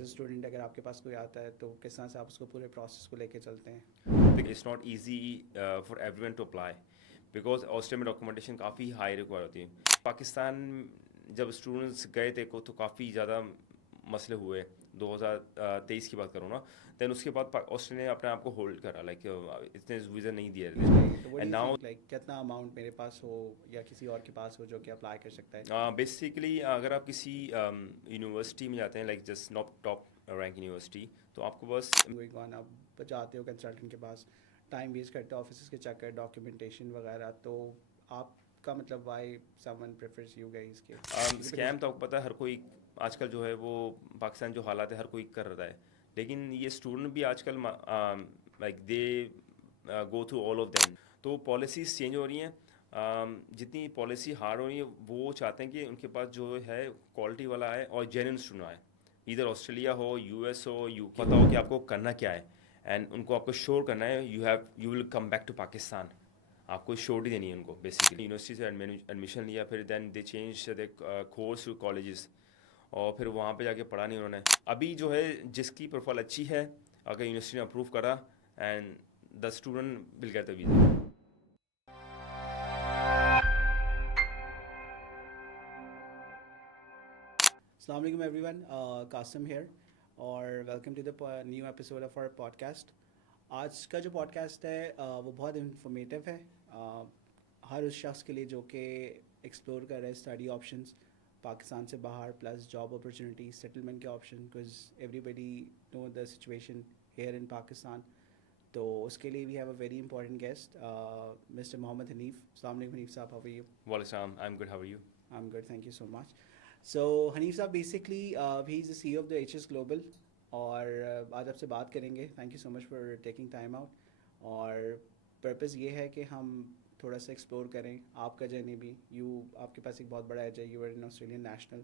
As a student اگر آپ کے پاس کوئی آتا ہے تو کس طرح سے آپ اس کو پورے پروسیس کو لے کے چلتے ہیں؟ It's not easy for everyone to apply because Australia میں ڈاکومنٹیشن کافی ہائی ریکوائر ہوتی ہے. پاکستان جب اسٹوڈنٹس گئے تھے تو کافی زیادہ مسئلے ہوئے. 2023 کی بات کروں نا, دین اس کے بعد آسٹریلیا نے اپنے آپ کو ہولڈ کرا, لائک اتنے ویزا نہیں دیا. تو اینڈ ناؤ کتنا اماؤنٹ میرے پاس ہو یا کسی اور کے پاس ہو جو کہ اپلائی کر سکتا ہے؟ بیسیکلی اگر آپ کسی یونیورسٹی میں جاتے ہیں, like just not top rank university, تو آپ کو بس آپ جاتے ہو کنسلٹنٹ کے پاس, ٹائم ویسٹ کرتے ہو آفیسز کے چکر, ڈاکیومنٹیشن وغیرہ, تو آپ کا مطلب why some one prefers you guys کے اسکیم تو آپ کو پتہ ہے ہر کوئی آج کل جو ہے وہ پاکستان جو حالات ہے ہر کوئی کر رہا ہے, لیکن یہ اسٹوڈنٹ بھی آج کل like they go through all of them. تو پالیسیز چینج ہو رہی ہیں, جتنی پالیسی ہارڈ ہو رہی ہے وہ چاہتے ہیں کہ ان کے پاس جو ہے کوالٹی والا آئے اور جینوئن اسٹوڈنٹ آئے, ادھر Australia who, U S who, you کے, پتہ ہو کہ آپ کو کرنا کیا ہے, اینڈ ان کو آپ کو شور کرنا ہے you will come back to Pakistan. آپ کو شورٹی دینی ہے ان کو. بیسیکلی یونیورسٹی سے ایڈمیشن لیا, پھر then they change the course to colleges, اور پھر وہاں پہ جا کے پڑھا نہیں انہوں نے. ابھی جو ہے جس کی پروفائل اچھی ہے, اگر یونیورسٹی نے اپروو کرا, and the student will get the visa. السلام علیکم ایوری ون, قاسم ہیئر اور welcome to the new episode of our podcast. آج کا جو پوڈ کاسٹ ہے وہ بہت انفارمیٹیو ہے ہر اس شخص کے لیے جو کہ ایکسپلور کر رہے ہیں اسٹڈی آپشنس پاکستان سے باہر, پلس جاب اپرچونیٹی, سیٹلمنٹ کے option, because everybody know the situation here in Pakistan. تو اس کے لیے we have a very important guest, mister Muhammad Hanif. السلام علیکم حنیف صاحب, ہاؤ آر یو؟ وعلیکم السلام, I am good, how are you? I am good, thank you so much. So Hanif صاحب basically he is the C of the H S Global, اور آج آپ سے بات کریں گے. Thank you so much for taking time out. اور purpose یہ ہے کہ ہم تھوڑا سا ایکسپلور کریں آپ کا جرنی بھی. آپ کے پاس ایک بہت بڑا ایج ہے, you are an Australian national.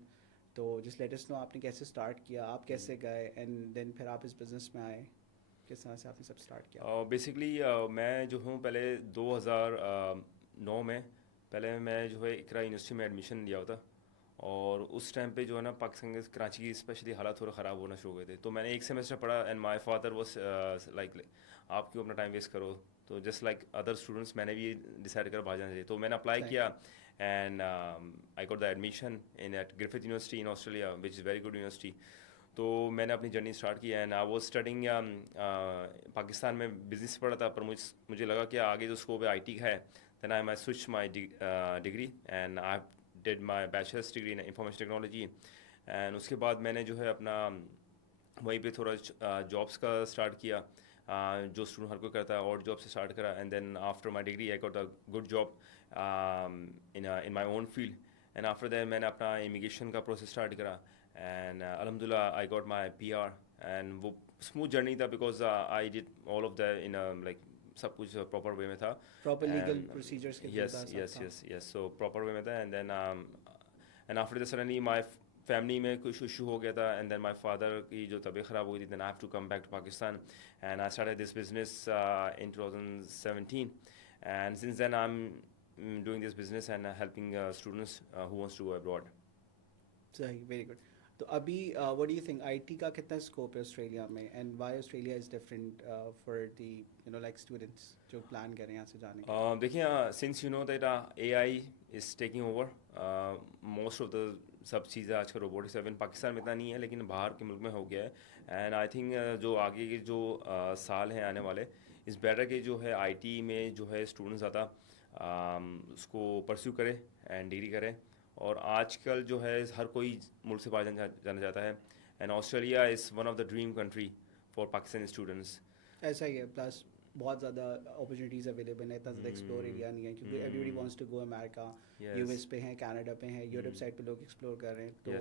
تو جس لیٹسٹ نو آپ نے کیسے اسٹارٹ کیا, آپ کیسے گئے, اینڈ دین پھر آپ اس بزنس میں آئے, کس طرح سے آپ نے سب اسٹارٹ کیا؟ بیسکلی میں جو ہوں پہلے 2009 میں پہلے میں جو ہے اقرا یونیورسٹی میں ایڈمیشن لیا ہوتا, اور اس ٹائم پہ جو ہے نا پاکستان کے کراچی کی اسپیشلی حالات تھوڑا خراب ہونا شروع ہوئے تھے. تو میں نے ایک سیمسٹر پڑھا, and my father was like آپ کیوں اپنا ٹائم ویسٹ کرو. تو جسٹ لائک ادر اسٹوڈنٹس میں نے بھی ڈیسائڈ کر باہر جانا چاہیے, تو میں نے اپلائی کیا, and I got the admission in at Griffith University in Australia which is very good university. تو میں نے اپنی جرنی اسٹارٹ کی, and I was studying Pakistan میں بزنس پڑھا تھا, پر مجھے لگا کہ آگے جو اسکوپ ہے آئی ٹی کا ہے. Then I switch my degree, and I did my bachelors degree in information technology. And اس کے بعد میں نے جو ہے اپنا وہیں پہ تھوڑا جابس کا اسٹارٹ کیا, جو اسٹوڈنٹ ہر کوئی کرتا ہے, اور جاب سے اسٹارٹ کرا. And then after my degree I got a good job in my own field. And after that میں نے اپنا امیگریشن کا پروسیس اسٹارٹ کرا, اینڈ الحمد للہ I got my P R. And وہ اسموتھ جرنی تھا, because I did all of the in like سب کچھ پراپر وے میں تھا, پراپر لیگل پروسیجرس کے یس یس یس یس, سو پراپر وے میں تھا. And then and after that suddenly my family میں کچھ ایشو ہو گیا تھا, اینڈ دین مائی فادر کی جو طبیعت خراب ہوئی تھی, then I have to come back to Pakistan, and I started this business in 2017. And since then I am doing this business and helping students who wants to go abroad. صحیح, very good. تو ابھی what do you think I T کا کتنا scope ہے Australia میں, and why Australia is different for the like students جو plan کریں یہاں سے جانے کے؟ دیکھیں, since you know that A I is taking over most of the سب چیزیں آج کل روبوٹکس. ایون پاکستان میں اتنا نہیں ہے, لیکن باہر کے ملک میں ہو گیا ہے. اینڈ آئی تھنک جو آگے کے جو سال ہیں آنے والے, اس بیٹر کہ جو ہے آئی ٹی میں جو ہے اسٹوڈنٹ زیادہ اس کو پرسیو کرے اینڈ ڈگری کرے. اور آج کل جو ہے ہر کوئی ملک سے باہر جانا چاہتا ہے, and Australia is one of the dream country for Pakistani students. ایسا ہی ہے, پلس بہت زیادہ اپرچونیٹیز اویلیبل ہیں, اتنا زیادہ ایکسپلور ایریا نہیں ہے, کیونکہ everybody wants to go America, U S پہ ہیں, کینیڈا پہ ہیں, یورپ سائڈ پہ لوگ ایکسپلور کر رہے ہیں. تو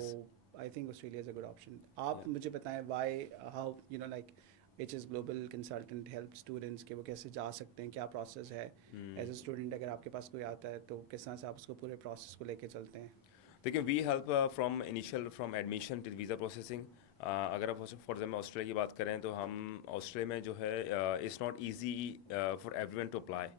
I think Australia is a good option. آپ مجھے بتائیں why how like H S global consultant help students کہ وہ کیسے جا سکتے ہیں, کیا پروسیس ہے ایز اے اسٹوڈنٹ اگر آپ کے پاس کوئی آتا ہے تو کس طرح سے آپ اس کو پورے پروسیس کو لے کے چلتے ہیں؟ دیکھیں, we help from initial from admission till visa processing. اگر آپ فار ایگزامپل آسٹریلیا کی بات کریں تو ہم آسٹریلیا میں جو ہے it's not easy for everyone to apply,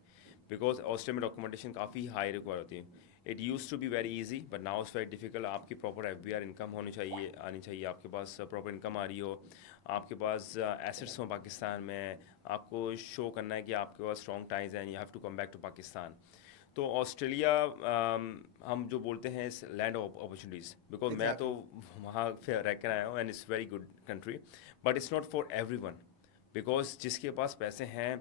because Australia میں ڈاکومنٹیشن کافی ہائی ریکوائر ہوتی ہے. It use to be very easy but now it's very difficult. آپ کی proper F B R income آنی چاہیے, آپ کے پاس پراپر انکم آ رہی ہو, آپ کے پاس ایسٹس ہوں پاکستان میں, آپ کو شو کرنا ہے کہ آپ کے پاس اسٹرانگ ٹائز ہیں, you have to come back to Pakistan. تو آسٹریلیا ہم جو بولتے ہیں اس لینڈ آف اپرچونیٹیز, بیکاز میں تو وہاں پہ رہ کر آیا ہوں and it's very good country, but it's not for everyone. Because جس کے پاس پیسے ہیں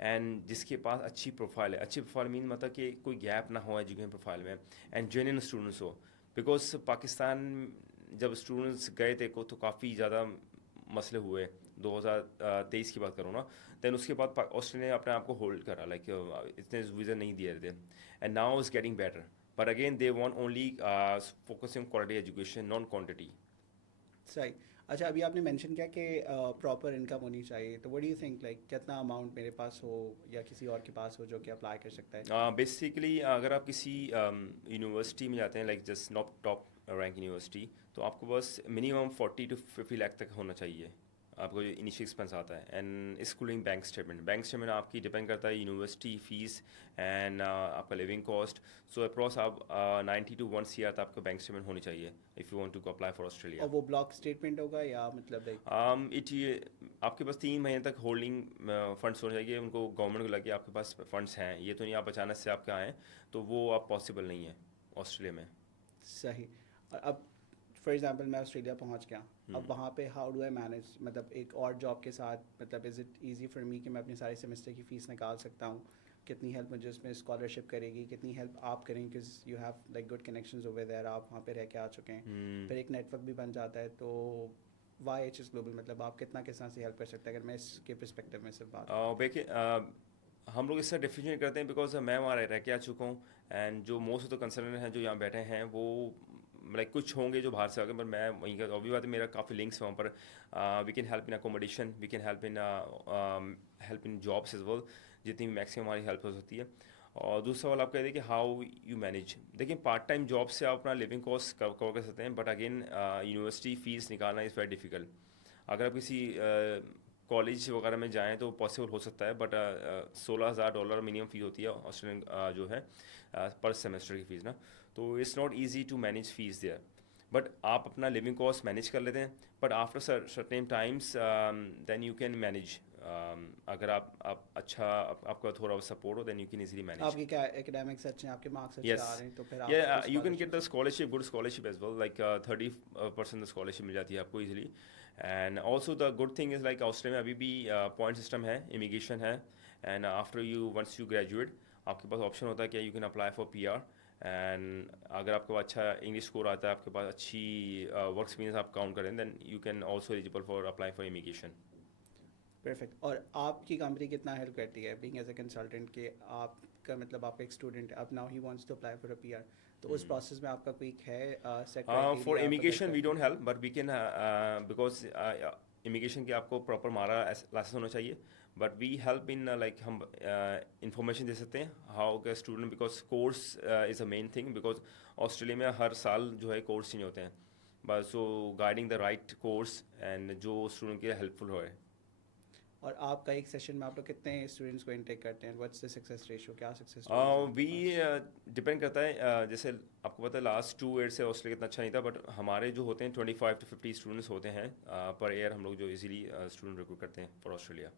اینڈ جس کے پاس اچھی پروفائل ہے, اچھی پروفائل مین مطلب کہ کوئی گیپ نہ ہو ایجوکیشن پروفائل میں, and genuine students who. Because Pakistan جب اسٹوڈنٹس گئے تھے تو کافی زیادہ مسئلے ہوئے, 2023 کی بات کروں نا, دین اس کے بعد آسٹریلیا نے اپنے آپ کو ہولڈ کرا, لائک اتنے ویزا نہیں دیے تھے, and now is getting better, but again they want only focusing quality education naan quantity. صحیح. اچھا, ابھی آپ نے مینشن کیا کہ پراپر انکم ہونی چاہیے, تو what do you think like کتنا اماؤنٹ میرے پاس ہو یا کسی اور کے پاس ہو جو کہ اپلائی کر سکتا ہے؟ بیسیکلی اگر آپ کسی یونیورسٹی میں جاتے ہیں, like just not top rank university, تو آپ کو بس منیمم 40 to 50 لاکھ تک ہونا چاہیے آپ کو جو انیشیل ایکسپینس آتا ہے, اینڈ اسکولنگ بینک اسٹیٹمنٹ آپ کی ڈپینڈ کرتا ہے یونیورسٹی فیس اینڈ آپ کا لیونگ کاسٹ. سو اپروکس آپ 90 to 1 CR آپ کا بینک اسٹیٹمنٹ ہونی چاہیے if you want to apply for Australia. اور وہ بلاک اسٹیٹمنٹ ہوگا یا مطلب لائک آپ کے پاس 3 مہینے تک ہولڈنگ فنڈس ہونے چاہیے, ان کو گورنمنٹ کو لگے آپ کے پاس فنڈس ہیں, یہ تو نہیں آپ اچانک سے آپ کے آئیں, تو وہ آپ پاسبل نہیں ہے آسٹریلیا میں. صحیح. اور اب فار ایگزامپل میں آسٹریلیا پہنچ گیا, اب وہاں پہ ہاؤ ڈو آئی مینیج, مطلب ایک اور جاب کے ساتھ, مطلب is it easy for me کہ میں اپنے سارے سیمسٹر کی فیس نکال سکتا ہوں, کتنی ہیلپ مجھے اس میں اسکالرشپ کرے گی, کتنی ہیلپ آپ کریں گے, cause you have like good connections over there, آپ وہاں پہ رہ کے آ چکے ہیں, پھر ایک نیٹ ورک بھی بن جاتا ہے. تو وائی ایچ ایس گلوبل مطلب آپ کتنا کس طرح سے ہیلپ کر سکتے ہیں, اگر میں اس کے پرسپیکٹیو میں صرف بات دیکھیں ہم لوگ اس سے ڈیفینیٹ کرتے ہیں بیکاز میں وہاں رہ کے آ چکا ہوں, اینڈ جو موسٹ آف دا کنسرن ہیں جو یہاں بیٹھے ہیں وہ لائک کچھ ہوں گے جو باہر سے آ گئے, پر میں وہیں کا ابھی بات ہے, میرا کافی لنکس ہیں وہاں پر. We can help in accommodation, we can help in jobs as well, جتنی میکسیمم ہماری ہیلپ ہو سکتی ہے. اور دوسرا سوال آپ کہتے ہیں کہ ہاؤ یو مینیج. دیکھیں پارٹ ٹائم جاب سے آپ اپنا لیونگ کاسٹ کور کر سکتے ہیں, بٹ اگین یونیورسٹی فیس نکالنا از ویری ڈیفیکلٹ. اگر آپ کسی کالج وغیرہ میں جائیں تو پاسبل ہو سکتا ہے, بٹ $16,000 منیمم فیس ہوتی ہے آسٹریلین جو ہے پر سیمسٹر کی فیس نا, تو it's not easy to manage fees there. But آپ اپنا لیونگ کاسٹ مینیج کر لیتے ہیں, but after certain times then you can manage. اگر آپ اچھا آپ کا تھوڑا سپورٹ ہو then you can easily manage. آپ کے کیا اکیڈیمکس اچھے ہیں, آپ کے مارکس اچھے یس آ رہے ہیں, تو پھر آپ یا you can get the scholarship, good scholarship as well, like 30% scholarship مل جاتی ہے آپ کو easily. And also the good thing is like Australia میں ابھی بھی پوائنٹ سسٹم ہے, امیگریشن ہے, and after once you graduate آپ کے پاس آپشن ہوتا ہے کہ you can apply for PR. And اگر آپ کو اچھا انگلش اسکور آتا ہے, آپ کے پاس اچھی ورک ایکسپیرینس آپ کاؤنٹ کریں, then you can also eligible for apply for immigration. Perfect. اور آپ کی کمپنی کتنا ہیلپ کرتی ہے بینگ ایز اے کنسلٹنٹ, کہ آپ کا مطلب آپ ایک اسٹوڈنٹ اب now he wants to apply for a PR, تو اس پروسیس میں آپ کا کوئی ہے set criteria? For immigration we don't help, but we can because immigration کے آپ کو پراپر ہمارا لائسنس ہونا چاہیے, but we help in like ہم انفارمیشن دے سکتے ہیں ہاؤ کا student, because course is a main thing, because Australia میں ہر سال جو ہے کورس چینج ہوتے ہیں, بس so guiding the right course and جو اسٹوڈنٹ کے لیے ہیلپ فل ہوئے. اور آپ کا ایک سیشن میں آپ لوگ کتنے اسٹوڈنٹس کو انٹیک کرتے ہیں, واٹس دا سکسیس ریشو, کیا سکسیس وی ڈپینڈ کرتا ہے, جیسے آپ کو پتہ ہے لاسٹ 2 ایئر سے آسٹریلیا اتنا اچھا نہیں تھا, بٹ ہمارے جو ہوتے ہیں 25 to 50 اسٹوڈنٹس ہوتے ہیں پر ایئر, ہم لوگ جو ایزیلی اسٹوڈنٹ ریکروٹ کرتے ہیں فار آسٹریلیا.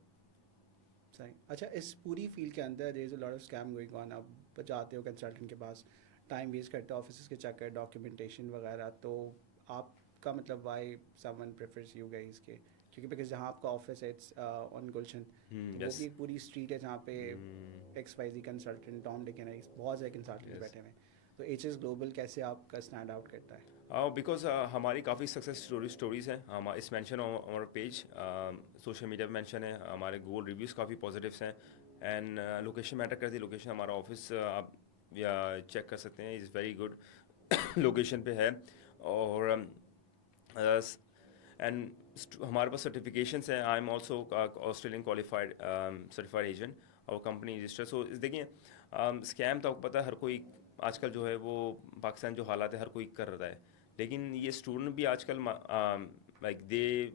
صحیح. اچھا, اس پوری فیلڈ کے اندر there is a lot of scam going on. آپ جاتے ہو کنسلٹنٹ کے پاس, ٹائم ویسٹ کرتے ہو آفیسز کے چکر, ڈاکیومنٹیشن وغیرہ, تو آپ کا مطلب why some one prefers you guys کے, کیونکہ بیکاز جہاں آپ کا آفس ہے اٹس آن گلشن, وہ بھی ایک پوری اسٹریٹ ہے جہاں پہ XYZ consultant, Tom Dick and Harry, بہت سارے کنسلٹنٹ بیٹھے ہوئے ہیں, تو HS گلوبل کیسے آپ کا اسٹینڈ آؤٹ کرتا ہے؟ بیکاز ہماری کافی سکسیس اسٹوریز ہیں, اس مینشن ہمارا پیج سوشل میڈیا پہ مینشن ہے, ہمارے گوگل ریویوز کافی پازیٹیوس ہیں, اینڈ لوکیشن میٹر کرتی ہے, لوکیشن ہمارا آفس آپ چیک کر سکتے ہیں, از ویری گڈ لوکیشن پہ ہے. اور اینڈ ہمارے پاس سرٹیفکیشنس ہیں, I am also Australian qualified certified agent, اور کمپنی رجسٹر. سو دیکھیے اسکیم تو آپ کو پتہ ہے ہر کوئی آج کل جو ہے وہ پاکستان جو حالات ہے ہر کوئی کر رہا ہے, لیکن یہ اسٹوڈنٹ بھی آج کل like they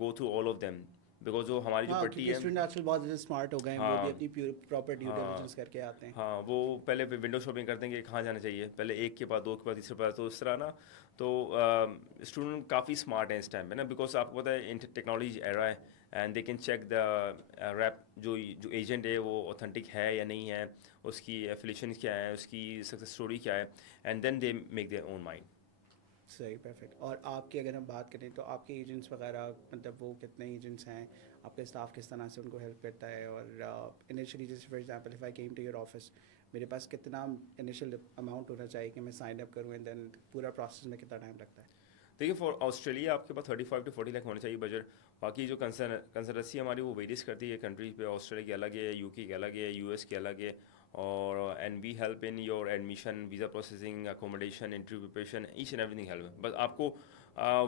go through all of them, because جو ہماری جو ہاں پٹی کیونکہ ہے اسٹوڈنٹ آج کل بہت زیادہ اسمارٹ ہو گئے ہیں، وہ بھی اپنی پراپر ڈیو ڈیلیجنس کر کے آتے ہیں. ہاں وہ پہلے ونڈو شاپنگ کرتے ہیں کہ کہاں جانا چاہیے، پہلے ایک کے بعد دو کے بعد تیسرے بعد، تو اس طرح نا تو اسٹوڈنٹ کافی اسمارٹ ہیں اس ٹائم پہ نا، بیکاز آپ کو پتہ ہے ٹیکنالوجی ایرا ہے and they can check the rep جو ایجنٹ ہے وہ اوتھینٹک ہے یا نہیں ہے، اس کی ایفیلیشن کیا ہے، اس کی سکسیس اسٹوری کیا ہے، and then they make their own mind. صحیح پرفیکٹ. اور آپ کی اگر ہم بات کریں تو آپ کے ایجنٹس وغیرہ مطلب وہ کتنے ایجنٹس ہیں، آپ کا اسٹاف کس طرح سے ان کو ہیلپ کرتا ہے، اور انیشلی جیسے for example if I came to your office, میرے پاس کتنا انیشیل اماؤنٹ ہونا چاہیے کہ میں سائن اپ کروں، اینڈ دین پورا پروسیس میں کتنا ٹائم لگتا ہے؟ دیکھیے فار آسٹریلیا آپ کے پاس 35 to 40 لاکھ ہونا چاہیے بجٹ. باقی جو کنسلٹنسی ہماری وہ ویریز کرتی ہے کنٹری پہ، آسٹریلیا کی الگ ہے، یو کے کی الگ ہے، یو ایس کی الگ ہے. اور and we help in your admission, visa processing, accommodation, interview preparation, each and every thing help. بس آپ کو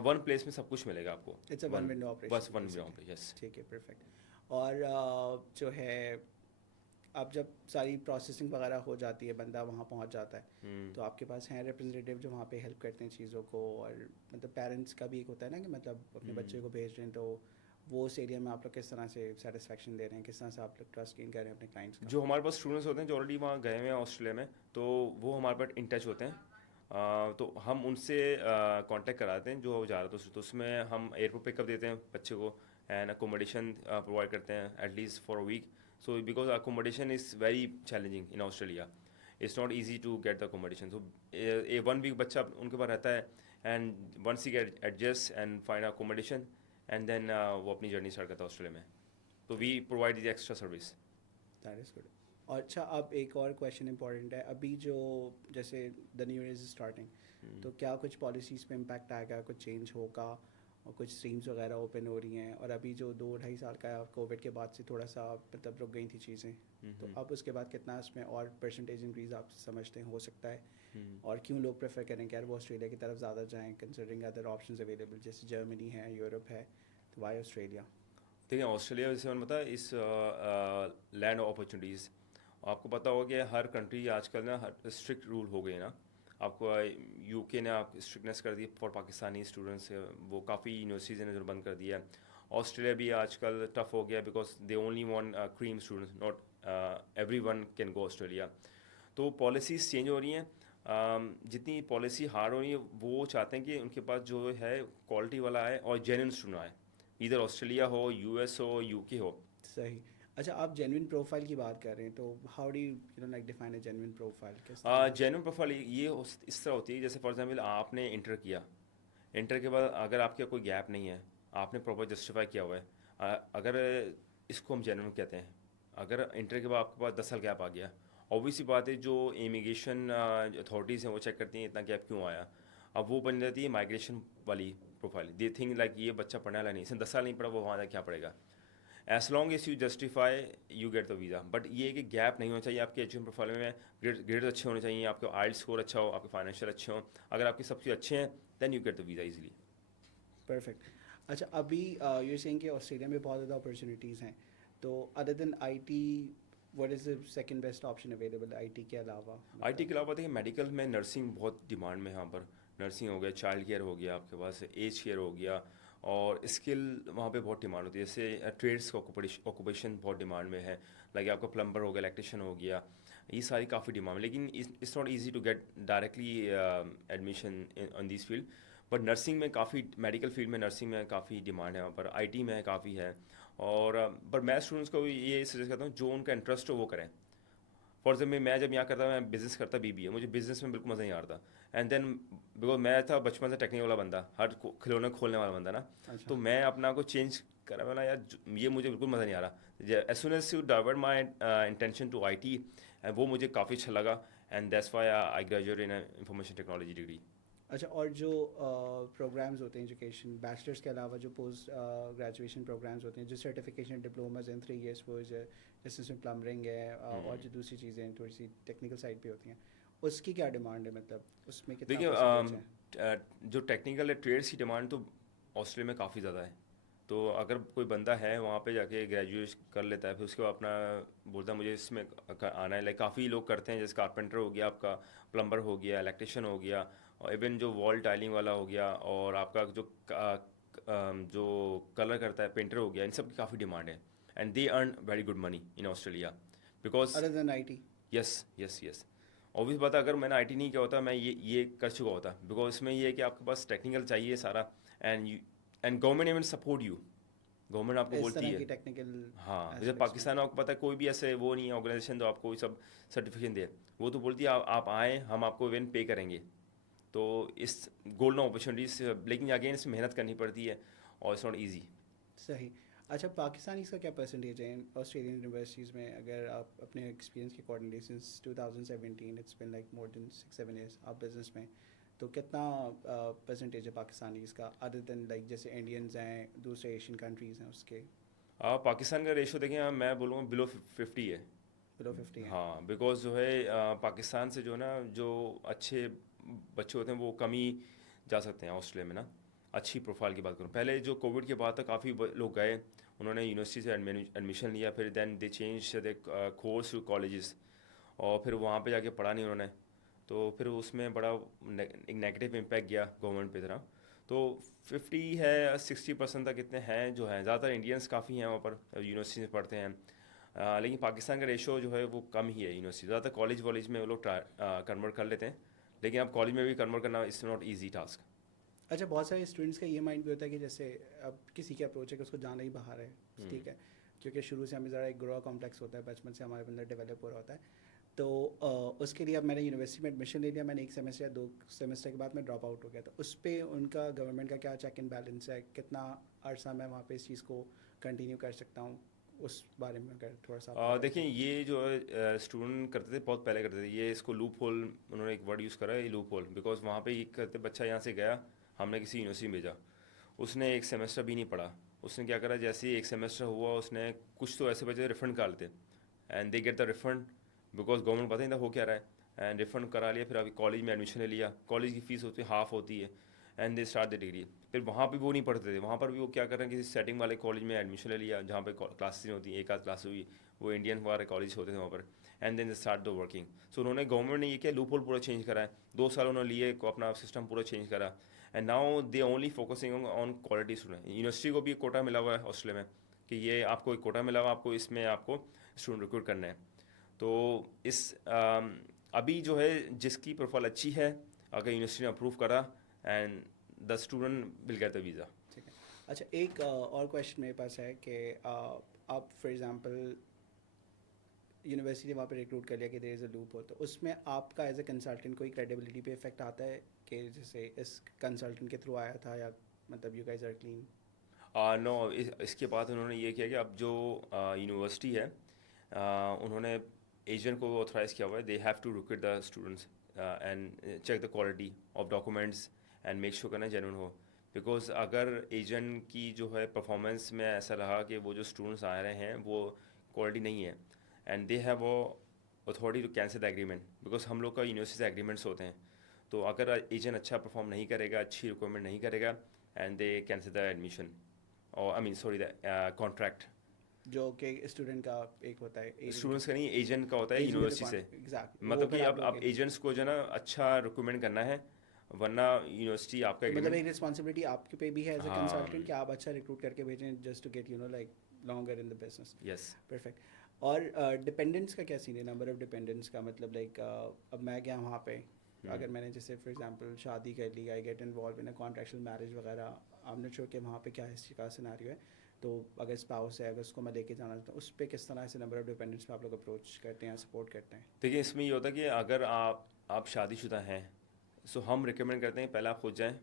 ون پلیس میں سب کچھ ملے گا آپ کو. It's a one window operation. بس ون ونڈو آپریشن. یس. ٹھیک ہے پرفیکٹ. اور جو ہے اب جب ساری پروسیسنگ وغیرہ ہو جاتی ہے، بندہ وہاں پہنچ جاتا ہے، تو آپ کے پاس ہیں ریپرزینٹیو جو وہاں پہ ہیلپ کرتے ہیں چیزوں کو؟ اور مطلب پیرنٹس کا بھی ایک ہوتا ہے نا کہ مطلب اپنے بچے کو بھیج رہے ہیں، تو وہ اس ایریا میں آپ لوگ کس طرح سے سیٹسفیکشن دے رہے ہیں، کس طرح سے آپ لوگ ٹرسٹ گین کر رہے ہیں اپنے کلائنٹس کا؟ جو ہمارے پاس اسٹوڈنٹس ہوتے ہیں جو آلریڈی وہاں گئے ہوئے ہیں آسٹریلیا میں، تو وہ ہمارے پاس ان ٹچ ہوتے ہیں. تو ہم ان سے کانٹیکٹ کراتے ہیں جو جا رہا تھا، تو اس میں ہم ایئرپورٹ پک اپ دیتے ہیں بچے کو، اینڈ اکوموڈیشن پرووائڈ کرتے ہیں at least for a week. So because accommodation is very challenging in Australia, it's not easy to get the accommodation. So one week بچہ ان کے پاس رہتا ہے، and once he get adjust and find accommodation, and then وہ اپنی journey start کرتا ہے آسٹریلیا میں. تو we provide the extra service. That is good. اور اچھا اب ایک اور کویشچن امپورٹنٹ ہے، ابھی جو جیسے the new year is starting, تو کیا کچھ پالیسیز پہ امپیکٹ آئے گا، کچھ چینج ہوگا، اور کچھ اسٹریمس وغیرہ اوپن ہو رہی ہیں؟ اور ابھی جو 2-2.5 سال کا کووڈ کے بعد سے تھوڑا سا مطلب رک گئی تھی چیزیں، تو اب اس کے بعد کتنا اس میں اور پرسنٹیج انکریز آپ سمجھتے ہیں ہو سکتا ہے؟ اور کیوں لوگ پریفر کریں کہ یار وہ آسٹریلیا کی طرف زیادہ جائیں کنسیڈرنگ ادر آپشنز اویلیبل، جیسے جرمنی ہے، یورپ ہے، تو وائی آسٹریلیا؟ دیکھیں آسٹریلیا جیسے میں نے بتایا اس لینڈ آف اپرچونیٹیز، آپ کو پتہ ہوگا کہ ہر کنٹری آج کل نا اسٹرکٹ رول ہو گئے نا. آپ کو یو کے نے آپ اسٹرکٹنیس کر دی فار پاکستانی اسٹوڈنٹس، وہ کافی یونیورسٹیز نے جو بند کر دیا ہے. آسٹریلیا بھی آج کل ٹف ہو گیا because they only want cream students, not every one can go Australia. تو پالیسیز چینج ہو رہی ہیں. جتنی پالیسی ہارڈ ہو رہی ہے وہ چاہتے ہیں کہ ان کے پاس جو ہے کوالٹی والا آئے اور جینوئن اسٹوڈنٹ آئے، ادھر Australia who, U S who, you کے ہو. صحیح. اچھا آپ جینوئن پروفائل کی بات کر رہے ہیں، تو how do you like define a genuine profile? Genuine profile یہ اس طرح ہوتی ہے جیسے فار ایگزامپل آپ نے انٹر کیا، انٹر کے بعد اگر آپ کے کوئی گیپ نہیں ہے، آپ نے پراپر جسٹیفائی کیا ہوا ہے، اگر اس کو ہم جینوئن کہتے ہیں. اگر انٹر کے بعد آپ کے پاس 10 سال گیپ آ گیا، اوبویس سی بات ہے جو امیگریشن اتھارٹیز ہیں وہ چیک کرتی ہیں اتنا گیپ کیوں آیا. اب وہ بن جاتی ہے مائگریشن والی پروفائل. دے تھنک لائک یہ بچہ پڑھنے والا نہیں، اس نے 10 سال نہیں پڑھا، وہ وہاں جا کیا پڑھے گا. As long as you justify you get the visa. But یہ کہ گیپ نہیں ہونا چاہیے آپ کے ایجوکیشن پروفائل میں، گریڈ اچھے ہونے چاہیے، آپ کے آئل اسکور اچھا ہو، آپ کے فائنینشیل اچھے ہوں. اگر آپ کے سب چیز اچھے ہیں then you get the visa easily. Perfect. اچھا ابھی یو سینگ کہ آسٹریلیا میں بہت زیادہ اپرچونیٹیز ہیں، تو other than I T what is the second best option available I T کے علاوہ؟ آئی ٹی کے علاوہ دیکھیں میڈیکل میں نرسنگ بہت ڈیمانڈ میں ہے. یہاں پر نرسنگ ہو گیا، چائلڈ کیئر ہو گیا، آپ کے پاس ایج کیئر ہو گیا، اور اسکل وہاں پہ بہت ڈیمانڈ ہوتی ہے. جیسے ٹریڈس کا آکوپیشن بہت ڈیمانڈ میں ہے، لائک آپ کا پلمبر ہو گیا، الیکٹریشین ہو گیا، یہ ساری کافی ڈیمانڈ. لیکن it's not easy to get directly admission on this field. But nursing میں کافی، میڈیکل فیلڈ میں نرسنگ میں کافی ڈیمانڈ ہے وہاں پر، آئی ٹی میں کافی ہے. اور پر میں اسٹوڈنٹس کو یہ سجیسٹ کرتا ہوں جو ان کا انٹرسٹ ہو وہ کریں. فار ایگزامپل میں جب یہاں کرتا میں بزنس کرتا BBA، مجھے بزنس میں بالکل مزہ نہیں آتا. اینڈ دین بیکاز میں تھا بچپن سے ٹیکنیکل والا بندہ، ہر کھلونے کھولنے والا بندہ نا، تو میں اپنا کو چینج کرا میں نا یار یہ مجھے بالکل مزہ نہیں آ رہا. As soon as you divert my intention to I T, وہ مجھے کافی اچھا لگا، and that's why I graduate in information technology degree. اچھا اور جو پروگرامز ہوتے ہیں ایجوکیشن بیچلرس کے علاوہ، جو پوسٹ گریجویشن پروگرامز ہوتے ہیں، جو سرٹیفکیشن ڈپلوماز ہیں 3 years کورس ہے، جیسے اس میں پلمبرنگ ہے، اور جو دوسری چیزیں ہیں تھوڑی سی ٹیکنیکل سائڈ پہ ہوتی ہیں، اس کی کیا ڈیمانڈ ہے؟ مطلب اس میں کتنا پرسنٹیج ہے؟ جو ٹیکنیکل ٹریڈس کی ڈیمانڈ تو آسٹریلیا میں کافی زیادہ ہے. تو اگر کوئی بندہ ہے وہاں پہ جا کے گریجویٹ کر لیتا ہے، پھر اس کے بعد اپنا بولتا ہے مجھے اس میں آنا ہے، لائک کافی لوگ کرتے ہیں، جیسے کارپینٹر ہو گیا، آپ کا پلمبر ہو گیا، الیکٹریشین ہو گیا، اور ایون جو وال ٹائلنگ والا ہو گیا، اور آپ کا جو جو کلر کرتا ہے پینٹر ہو گیا, ان سب کی کافی ڈیمانڈ ہے, and they earn very good money in Australia because other than IT. Yes yes yes obvious بات ہے, اگر میں نے آئی ٹی نہیں کیا ہوتا میں یہ کر چکا ہوتا, بیکاز اس میں یہ ہے کہ آپ کے پاس ٹیکنیکل چاہیے سارا, and government even support you, government آپ کو اس بولتی طرح ہے. کی ٹیکنیکل ہاں, جیسے پاکستان میں آپ کو پتہ ہے کوئی بھی ایسے وہ نہیں ہے آرگنائزیشن جو آپ کو سب سرٹیفکیشن دے, وہ تو بولتی ہے آپ آئیں ہم آپ کو ایون پے کریں گے. تو اس گولڈن اپرچونیٹیز, لیکن اگین اس میں محنت کرنی پڑتی ہے اور اٹس ناٹ ایزی. صحیح. اچھا, پاکستانی کا کیا پرسنٹیج ہے آسٹریلین یونیورسٹیز میں؟ اگر آپ اپنے ایکسپیرینس کے accordingly since 2017 it's been like more than 6-7 years آپ بزنس میں, تو کتنا پرسنٹیج ہے پاکستانیز کا ادر دین لائک جیسے انڈینز ہیں, دوسرے ایشین کنٹریز ہیں اس کے؟ پاکستان کا ریشو دیکھیں, میں بولوں بلو 50 ہے. بلو 50 ہیں. ہاں, بیکاز جو ہے پاکستان سے جو ہے نا جو اچھے بچے ہوتے ہیں وہ کم ہی جا سکتے ہیں آسٹریلیا میں نا. اچھی پروفائل کی بات کروں, پہلے جو کووڈ کے بعد تک کافی لوگ گئے, انہوں نے یونیورسٹی سے ایڈمیشن لیا, پھر then they change the course to colleges, اور پھر وہاں پہ جا کے پڑھا نہیں انہوں نے, تو پھر اس میں بڑا ایک نیگیٹو امپیکٹ گیا گورنمنٹ پہ طرح. تو 50 ہے, 60% تک اتنے ہیں جو ہیں, زیادہ تر انڈینس کافی ہیں وہاں پر یونیورسٹی سے پڑھتے ہیں, لیکن پاکستان کا ریشو جو ہے وہ کم ہی ہے یونیورسٹی. زیادہ تر کالج والج میں وہ لوگ کنورٹ کر لیتے ہیں, لیکن اب کالج میں بھی کنورٹ کرنا از ناٹ ایزی ٹاسک. اچھا, بہت سارے اسٹوڈنٹس کا یہ مائنڈ بھی ہوتا ہے کہ جیسے اب کسی کا اپروچ ہے کہ اس کو جانا ہی باہر ہے, ٹھیک ہے, کیونکہ شروع سے ہمیں ذرا ایک گرو کمپلیکس ہوتا ہے, بچپن سے ہمارے اندر ڈیولپ ہو رہا ہوتا ہے. تو اس کے لیے اب میں نے یونیورسٹی میں ایڈمیشن لے لیا, میں نے 1 سیمسٹر یا 2 سیمسٹر کے بعد میں ڈراپ آؤٹ ہو گیا. تو اس پہ ان کا گورنمنٹ کا کیا چیک اینڈ بیلنس ہے, کتنا عرصہ میں وہاں پہ اس چیز کو کنٹینیو کر سکتا ہوں, اس بارے میں اگر تھوڑا سا دیکھیں, یہ جو اسٹوڈنٹ کرتے تھے بہت پہلے کرتے تھے, یہ اس کو لوپ ہول, انہوں نے ایک ورڈ یوز کرا ہے, یہ لوپ ہول, بیکاز وہاں پہ یہ کرتے بچہ یہاں سے گیا, ہم نے کسی یونیورسٹی میں بھیجا, اس نے 1 سیمسٹر بھی نہیں پڑھا, اس نے کیا کرا, جیسے ہی 1 سیمسٹر ہوا اس نے کچھ تو ایسے بچے ریفنڈ کر لیتے, and they get the refund, because government پتہ نہیں تھا ہو کیا رہا ہے, اینڈ ریفنڈ کرا لیا. پھر ابھی کالج میں ایڈمیشن لے لیا, کالج کی فیس ہوتی ہے ہاف ہوتی ہے, and they start the degree. پھر وہاں پہ وہ نہیں پڑھتے تھے, وہاں پر بھی وہ کیا کر رہے ہیں, کسی سیٹنگ والے کالج میں ایڈمیشن لے لیا جہاں پہ کلاسز نہیں ہوتی, ایک آدھ کلاس ہوئی, وہ انڈین والے کالج ہوتے تھے وہاں پر, and then start the working. So انہوں نے گورنمنٹ نے یہ کیا, لوپ ہول پورا چینج کرا ہے, 2 سال انہوں نے لیے اپنا سسٹم پورا چینج کرا, and now they only focusing on quality student. University کو بھی ایک کوٹا ملا ہوا ہے آسٹریلیا میں, کہ یہ آپ کو ایک کوٹا ملا ہوا, آپ کو اس میں آپ کو اسٹوڈنٹ ریکروٹ کرنا ہے. تو اس ابھی جو ہے جس کی پروفائل اچھی ہے, اگر یونیورسٹی نے اپروو کرا, and the student will get the visa. ٹھیک ہے. اچھا, ایک اور کویشچن میرے پاس ہے کہ آپ فار ایگزامپل یونیورسٹی نے وہاں پہ ریکروٹ کر لیا کہ دیر از اے لوپ ہو, تو اس میں آپ کا ایز اے کنسلٹنٹ کوئی کریڈیبلٹی پہ افیکٹ آتا ہے کہ جیسے اس کنسلٹنٹ کے تھرو آیا تھا, یا مطلب یو گائز آر کلین؟ نو, اس کے بعد انہوں نے یہ کیا کہ اب جو یونیورسٹی ہے انہوں نے ایجنٹ کو آتھرائز کیا ہوا ہے, they have to recruit the students and check the quality of documents and make sure کرنا جینون ہو. بیکاز اگر ایجنٹ کی جو ہے پرفارمنس میں ایسا رہا کہ وہ جو اسٹوڈنٹس آ رہے ہیں وہ کوالٹی نہیں ہے, and they have authority to cancel the agreement, because ہم لوگ کا یونیورسٹی سے ایگریمنٹس ہوتے ہیں, تو اگر ایجنٹ اچھا پرفارم نہیں کرے گا, اچھی ریکوائرمنٹ نہیں کرے گا, and they cancel the admission, اور I main sorry the contract. جو کہ اسٹوڈنٹ کا ایک ہوتا ہے, اسٹوڈنٹس کا نہیں, ایجنٹ کا ہوتا ہے یونیورسٹی سے. مطلب کہ اب ایجنٹس کو جو ہے نا اچھا ریکروٹمنٹ کرنا ہے, ورنہ یونیورسٹی آپ کا مطلب ایک رسپانسبلٹی آپ کے پہ بھی ہے ایز اے کنسلٹنٹ کہ آپ اچھا ریکروٹ کر کے بھیجیں, just to get you know like longer in the business. Yes, perfect. اور ڈپینڈنٹس کا کیا سین ہے, نمبر آف ڈپینڈنٹس کا, مطلب لائک اب میں گیا وہاں پہ, اگر میں نے جیسے فار ایگزامپل شادی کر لی, I get involve in a contractual marriage وغیرہ, آئی ایم ناٹ شیور کہ وہاں پہ کیا اس کا سیناریو ہے, تو اگر اسپاؤس ہے, اگر اس کو میں لے کے جانا چاہتا ہوں, اس پہ کس طرح سے نمبر آف ڈپینڈنٹس پہ آپ لوگ اپروچ کرتے ہیں, سپورٹ کرتے ہیں؟ دیکھیے اس میں یہ ہوتا ہے کہ اگر آپ شادی شدہ ہیں, سو ہم ریکمینڈ کرتے ہیں پہلے آپ خود جائیں,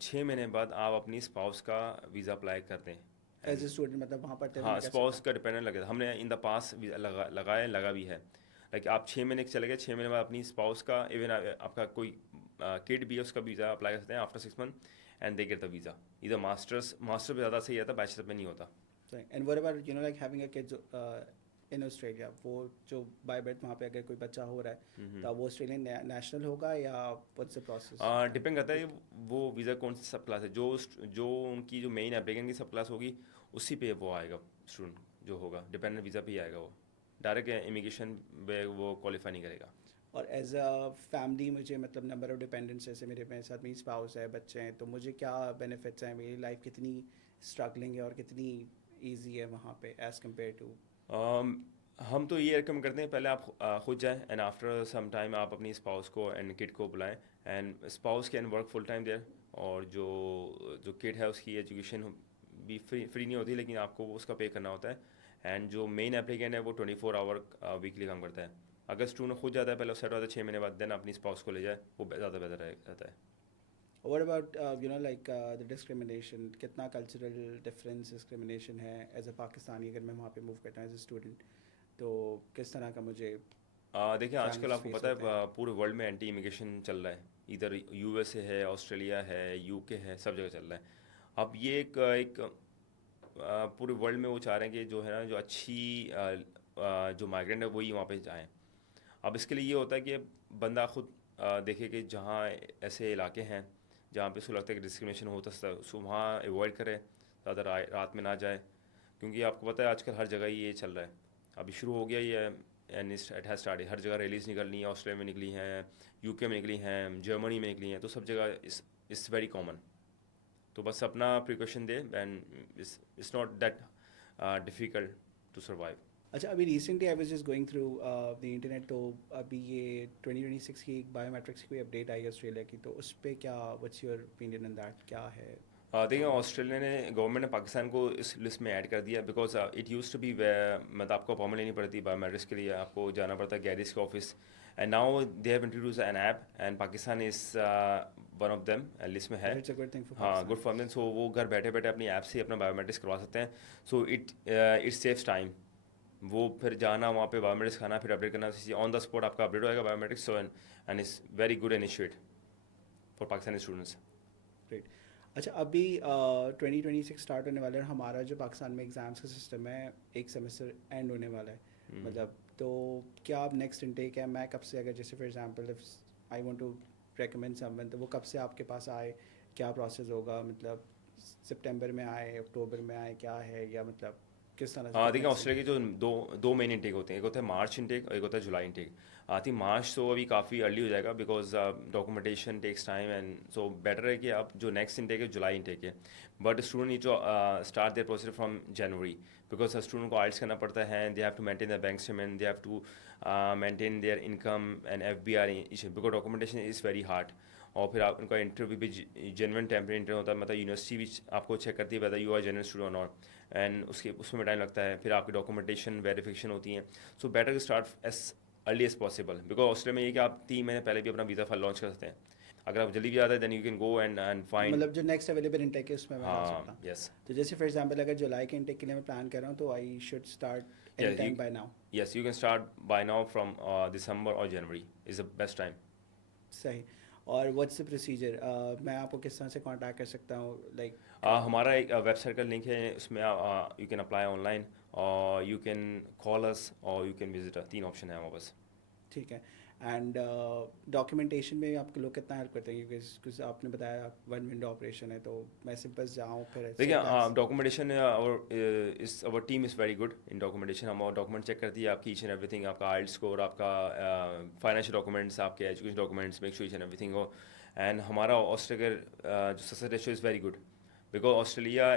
6 مہینے بعد آپ اپنی اسپاؤس کا ویزا اپلائی کرتے ہیں. ایز اے اسٹوڈنٹ مطلب وہاں پڑھتے ہاں, اسپاؤس کا ڈپینڈنٹ لگا, ہم نے ان دا پاس لگایا, لگا بھی ہے. لائک آپ 6 مہینے چلے گئے, 6 مہینے بعد اپنی اسپاؤس کا, ایون آپ کا کوئی کڈ بھی ہے اس کا ویزا اپلائی کر سکتے ہیں after 6 month, and they get the visa. ادھر ماسٹر پہ زیادہ صحیح رہتا ہے, بیچلر پہ نہیں ہوتا. And what about you know like having a kid in Australia, وہ جو بائی برتھ وہاں پہ اگر کوئی بچہ ہو رہا ہے تو وہ آسٹریلین نیشنل ہوگا یا واٹس دا پروسیس؟ ڈپینڈ کرتا ہے وہ ویزا کون سی سب کلاس ہے, جو ان کی جو مین اپلیکینٹ کی سب کلاس ہوگی اسی پہ وہ آئے گا اسٹوڈنٹ جو ہوگا, ڈپینڈنٹ ویزا پہ ہی آئے گا, وہ ڈائریکٹ امیگریشن پہ وہ کوالیفائی نہیں کرے گا. اور ایز اے فیملی مجھے مطلب نمبر آف ڈپینڈنٹس جیسے میرے ساتھ میری اسپاؤس ہے, بچے ہیں, تو مجھے کیا بینیفٹس ہیں, میری لائف کتنی اسٹرگلنگ ہے اور کتنی ایزی ہے وہاں پہ ایز کمپیئر ٹو. ہم تو یہ ریکمینڈ کرتے ہیں پہلے آپ خود جائیں اینڈ آفٹر سم ٹائم آپ اپنی اسپاؤس کو اینڈ کڈ کو بلائیں and spouse can work full time there. اور جو کڈ ہے اس کی ایجوکیشن بھی فری نہیں ہوتی, لیکن آپ کو اس کا پے کرنا ہوتا ہے. اینڈ جو مین اپلیکینٹ ہے وہ 24 آور ویکلی کام کرتا ہے. اگر اسٹوڈنٹ خود جاتا ہے پہلے سیٹ ہوتا ہے 6 مہینے بعد, دین اپنی اسپاؤس کو لے جائے, وہ زیادہ بہتر رہتا ہے. What about like the discrimination, کتنا cultural difference discrimination ہے ایز اے پاکستانی اگر میں وہاں پہ موو کرتا ہوں ایز اے اسٹوڈنٹ, تو کس طرح کا مجھے دیکھیں آج کل challenges آپ کو face پتہ ہوتے ہیں؟ ہے پورے ورلڈ میں اینٹی امیگریشن چل رہا ہے. ادھر یو ایس اے ہے, آسٹریلیا ہے, یو کے ہے, سب جگہ چل رہا ہے. اب یہ ایک پورے ورلڈ میں وہ چاہ رہے ہیں کہ جو ہے نا جو اچھی جو مائیگرینٹ ہے وہی وہاں پہ جائیں. اب اس کے لیے یہ ہوتا ہے کہ بندہ خود دیکھے کہ جہاں ایسے علاقے ہیں جہاں پہ اس کو لگتا ہے کہ ڈسکریمنیشن ہوتا ہے سو وہاں اوائڈ کرے, زیادہ رات میں نہ جائے, کیونکہ آپ کو پتہ ہے آج کل ہر جگہ یہ چل رہا ہے. ابھی شروع ہو گیا یہ اینڈ اٹ ہیز اسٹارٹ, ہر جگہ ریلیز نکلنی ہیں, آسٹریلیا میں نکلی ہیں, یو کے میں نکلی ہیں, جرمنی میں نکلی ہیں, تو سب جگہ اس ویری کامن. تو بس اپنا پریکاشن دے and it's not that difficult to survive. اچھا, ابھی recently I was just going through the internet, تو ابھی یہ 2026 کی ایک بایو میٹرکس کی کوئی اپڈیٹ آئی ہے آسٹریلیا کی, تو اس پہ کیا what's your opinion in that, کیا ہے؟ دیکھیں آسٹریلیا نے گورنمنٹ نے پاکستان کو اس لسٹ میں ایڈ کر دیا because it use to be مطلب آپ کو اپائنٹمنٹ لینی پڑتی بایو میٹرکس کے لیے, آپ کو جانا پڑتا ہے گیریس کے office. And now they have introduce an app and Pakistan is one of them list میں ہے. It's a good thing for ہاں, Pakistan. Good for them. So وہ گھر بیٹھے بیٹھے اپنی ایپ سے اپنا بایو میٹرکس کروا سکتے ہیں. So it saves time. وہ پھر جانا وہاں پہ بایو میٹرکس کھانا پھر اپڈیٹ کرنا, آن دا اسپاٹ آپ کا اپڈیٹ ہو جائے گا biometrics. So and it's very good initiative for Pakistani students. Great. اچھا, ابھی 2026 اسٹارٹ ہونے والا ہے, ہمارا جو پاکستان میں ایگزامس کا سسٹم ہے ایک سیمسٹر اینڈ ہونے والا ہے, مطلب تو کیا اب نیکسٹ انٹیک ہے, میں کب سے اگر جیسے for example if I want to recommend some one, تو وہ کب سے آپ کے پاس آئے, کیا پروسیس ہوگا, مطلب سپٹمبر میں آئے, اکتوبر میں آئے, کیا ہے, یا مطلب کس طرح سے؟ ہاں دیکھیں آسٹریلیا کے جو دو مین انٹیک ہوتے ہیں, ایک ہوتا ہے مارچ انٹیک اور ایک ہوتا ہے July intake. I think March تو ابھی کافی ارلی ہو جائے گا because documentation takes time, and so better ہے کہ آپ جو نیکسٹ انٹیک ہے جولائی انٹیک ہے. But student need to start their process from January because student کو آئلٹس کرنا پڑتا ہے, they have to maintain their bank statement, they have to maintain their income and F B R because documentation is very hard. اور پھر آپ ان کا interview بھی genuine temporary interview ہوتا ہے, مطلب یونیورسٹی بھی آپ کو چیک کرتی ہے whether you are general student اور اینڈ اس میں ٹائم لگتا ہے. پھر آپ کی ڈاکومنٹیشن ویریفیکیشن ہوتی ہیں. So better to start as early as possible because Australia میں یہ کہ آپ 3 مہینے پہلے بھی اپنا ویزا فائل لانچ کر سکتے ہیں. اگر آپ جلدی بھی آتے ہیں then you can go and find. مطلب جو نیکسٹ اویلیبل انٹیک ہے اس میں آ ہاں سکتا ہوں. یس تو جیسے فار ایگزامپل اگر جولائی کے انٹیک کے لیے میں پلان کر رہا ہوں, تو I should start any time by now. Yes you can start by now from December اور January is the best time. صحیح. اور واٹس دا پروسیجر, میں آپ کو کس طرح سے کانٹیکٹ کر سکتا ہوں, لائک ہمارا ایک ویب سائٹ کا لنک ہے, اس میں you can apply on line اور یو کین کال اس اور یو کین وزٹ, 3 آپشن ہیں ہمارے پاس. ٹھیک ہے. اینڈ ڈاکیومنٹیشن میں آپ کے لوگ کتنا ہیلپ کرتے ہیں, کیونکہ آپ نے بتایا 1 ونڈو آپریشن ہے, تو میں سمپل جاؤں پھر دیکھیں ڈاکومنٹیشن اور team is very good in documentation. ہم ڈاکومنٹ چیک کرتی ہے آپ کی ایچ اینڈ ایوری تھنگ, آپ کا آئلٹس اسکور, آپ کا فائنینشیل ڈاکومنٹس, آپ کے education documents, make sure each and every thing ہو. اینڈ ہمارا آسٹریلیا جو success ratio is very good because Australia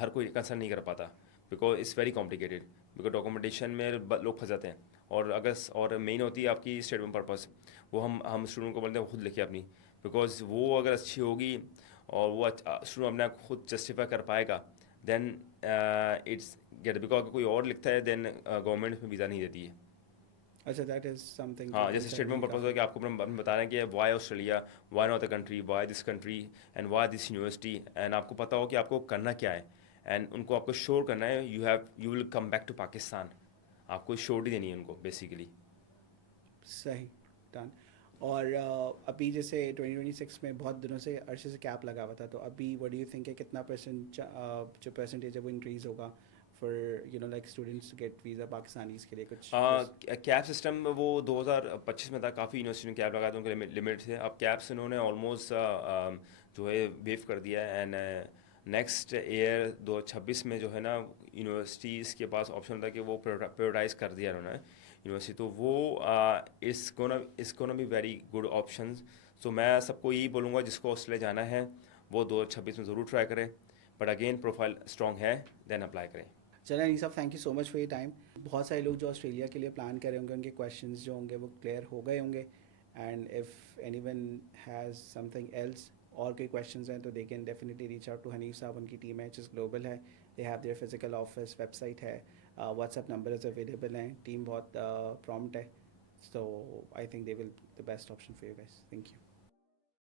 ہر کوئی کنسرن نہیں کر پاتا because it's very complicated, because documentation میں لوگ پھنس جاتے ہیں. اور مین ہوتی ہے آپ کی اسٹیٹمنٹ پرپز, وہ ہم اسٹوڈنٹ کو بولتے ہیں خود لکھے اپنی, بیکاز وہ اگر اچھی ہوگی اور وہ اسٹوڈنٹ اپنے آپ خود جسٹیفائی کر پائے گا دین اٹس گیٹ, بیکاز اگر کوئی اور لکھتا ہے دین گورنمنٹ اس میں ویزا نہیں دیتی ہے. اچھا, دیٹ از سم تھنگ. ہاں, جیسے اسٹیٹمنٹ پرپز ہو کہ آپ کو بتا رہے ہیں کہ why Australia, why not the country, why this country and why this university, and آپ کو پتا ہو کہ آپ کو کرنا کیا ہے, اینڈ ان کو آپ کو شور کرنا ہے you will come back to Pakistan. آپ کو شورٹی دینی ہے ان کو بیسیکلی. صحیح, ڈن. اور ابھی جیسے 2026 میں بہت دنوں سے عرصے سے کیپ لگا ہوا تھا, تو ابھی وٹ ڈو یو تھنک ہے کتنا پرسینٹ جو پرسنٹیج ہے وہ انکریز ہوگا for like students to get visa Pakistanis کے لیے کچھ؟ کیپ سسٹم وہ 2025 میں تھا, کافی یونیورسٹی نے کیپ لگایا تھا, ان کے لمٹ تھے. اب کیپس انہوں نے آلموسٹ جو ہے ویو کر دیا ہے. اینڈ نیکسٹ ایئر 2026 میں جو ہے نا یونیورسٹیز کے پاس آپشن ہوتا ہے کہ وہ پریورٹائز کر دیا انہوں نے. یونیورسٹی, تو وہ اس gonna be very good options. So میں سب کو یہی بولوں گا جس کو آسٹریلیا جانا ہے وہ 2026 میں ضرور ٹرائی کرے, بٹ اگین پروفائل اسٹرانگ ہے دین اپلائی کریں. چلیں انیس صاحب, thank you so much for your time. بہت سارے لوگ جو آسٹریلیا کے لیے پلان کر رہے ہوں گے ان کے کویشچنز جو ہوں گے وہ کلیئر ہو گئے ہوں گے, and if anyone has something else, اور کوئی کویشچنز ہیں تو they can definitely reach out to Hanif صاحب. ان کی ٹیم ہے جس گلوبل ہے, they have their physical office, website ہے, واٹس ایپ نمبرز اویلیبل ہیں, ٹیم بہت پرومپٹ ہے. So I think they will the best option for you guys. Thank you.